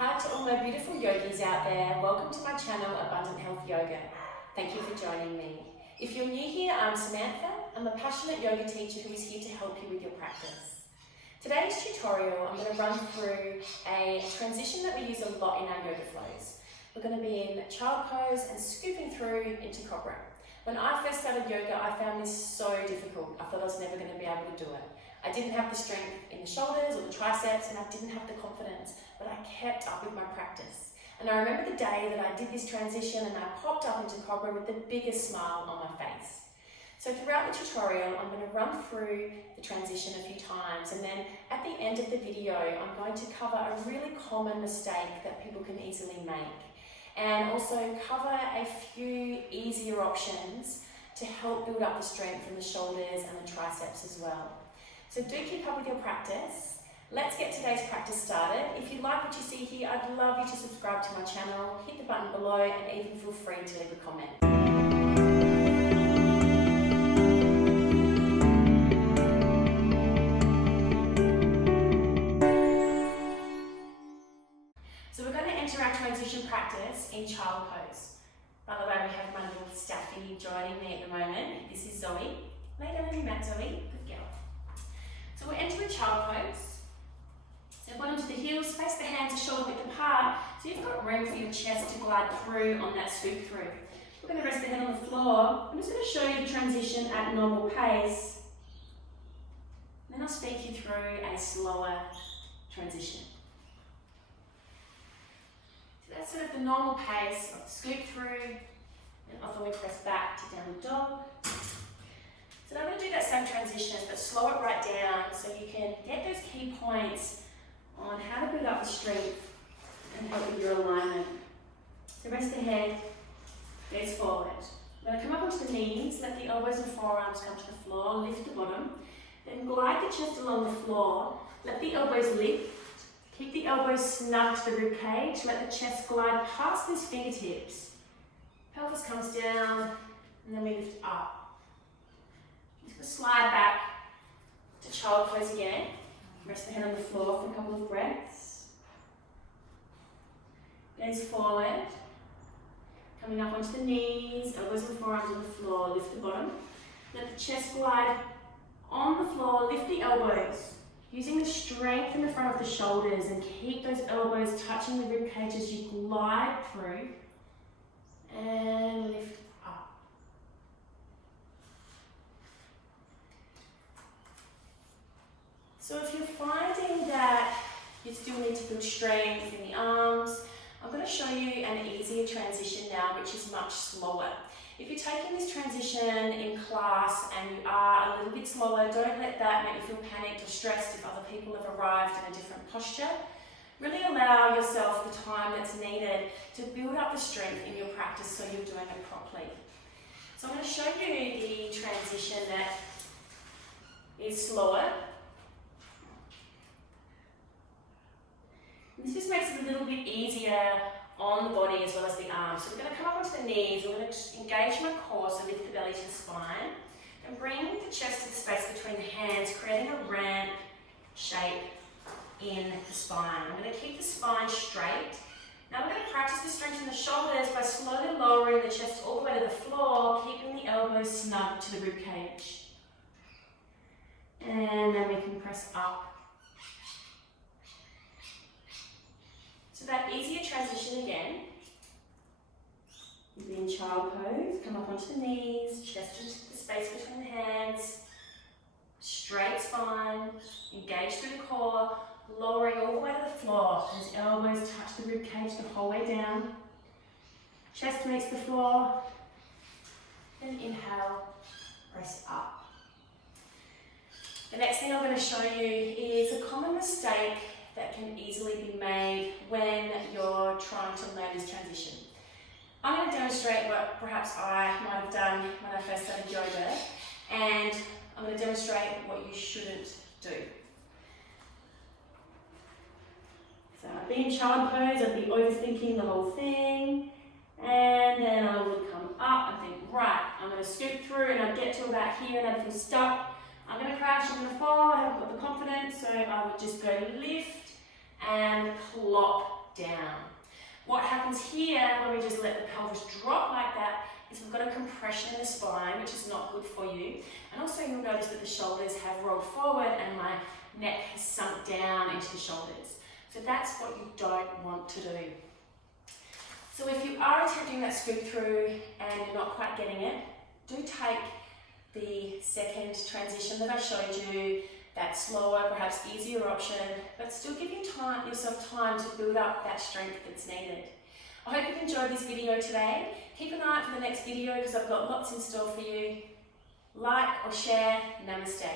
Hi to all my beautiful yogis out there. Welcome to my channel, Abundant Health Yoga. Thank you for joining me. If you're new here, I'm Samantha. I'm a passionate yoga teacher who is here to help you with your practice. Today's tutorial, I'm going to run through a transition that we use a lot in our yoga flows. We're going to be in child pose and scooping through into cobra. When I first started yoga, I found this so difficult. I thought I was never going to be able to do it. I didn't have the strength in the shoulders or the triceps, and I didn't have the confidence, but I kept up with my practice. And I remember the day that I did this transition and I popped up into cobra with the biggest smile on my face. So throughout the tutorial, I'm going to run through the transition a few times, and then at the end of the video, I'm going to cover a really common mistake that people can easily make, and also cover a few easier options to help build up the strength in the shoulders and the triceps as well. So do keep up with your practice. Let's get today's practice started. If you like what you see here, I'd love you to subscribe to my channel, hit the button below, and even feel free to leave a comment. So we're going to enter our transition practice in child pose. By the way, we have my little staffy joining me at the moment. This is Zoe. Lay down on your mat, Zoe. Good girl. So we're entering child pose. So bottom to the heels, face the hands a shoulder width apart, so you've got room for your chest to glide through on that scoop through. We're going to rest the head on the floor. I'm just going to show you the transition at normal pace. Then I'll speak you through a slower transition. So that's sort of the normal pace of the scoop through, and often we press back to downward dog. So now I'm going to do that same transition, but slow it right down so you can get those key points on how to build up the strength and help with your alignment. So rest the head, gaze forward. I'm going to come up onto the knees, let the elbows and forearms come to the floor, lift the bottom, then glide the chest along the floor, let the elbows lift, keep the elbows snug to the rib cage, let the chest glide past these fingertips. Pelvis comes down, and then we lift up. Slide back to child pose again. Rest the head on the floor for a couple of breaths. Gaze forward. Coming up onto the knees, elbows and forearms on the floor. Lift the bottom. Let the chest glide on the floor. Lift the elbows. Using the strength in the front of the shoulders, and keep those elbows touching the rib cage as you glide through. And lift. So if you're finding that you still need to build strength in the arms, I'm going to show you an easier transition now, which is much slower. If you're taking this transition in class and you are a little bit slower, don't let that make you feel panicked or stressed if other people have arrived in a different posture. Really allow yourself the time that's needed to build up the strength in your practice so you're doing it properly. So I'm going to show you the transition that is slower. This just makes it a little bit easier on the body as well as the arms. So we're going to come up onto the knees. I'm going to engage my core, so lift the belly to the spine, and bring the chest to the space between the hands, creating a ramp shape in the spine. I'm going to keep the spine straight. Now we're going to practice the strength in the shoulders by slowly lowering the chest all the way to the floor, keeping the elbows snug to the rib cage. And then we can press up. So that easier transition again. You'll be in child pose, come up onto the knees, chest into the space between the hands, straight spine, engage through the core, lowering all the way to the floor as elbows touch the rib cage the whole way down. Chest meets the floor, then inhale, press up. The next thing I'm going to show you is a common mistake that can easily be made when you're trying to learn this transition. I'm going to demonstrate what perhaps I might have done when I first started yoga, and I'm going to demonstrate what you shouldn't do. So I'd be in child pose, I'd be overthinking the whole thing, and then I would come up and think, right, I'm going to scoop through, and I'd get to about here and I'd feel stuck. I'm going to crash, I'm going to fall, I haven't got the confidence, so I would just go lift and plop down. What happens here when we just let the pelvis drop like that is we've got a compression in the spine, which is not good for you. And also you'll notice that the shoulders have rolled forward and my neck has sunk down into the shoulders. So that's what you don't want to do. So if you are attempting that scoop through and you're not quite getting it, do take the second transition that I showed you, that slower, perhaps easier option, but still give yourself time to build up that strength that's needed. I hope you've enjoyed this video today. Keep an eye out for the next video because I've got lots in store for you. Like or share. Namaste.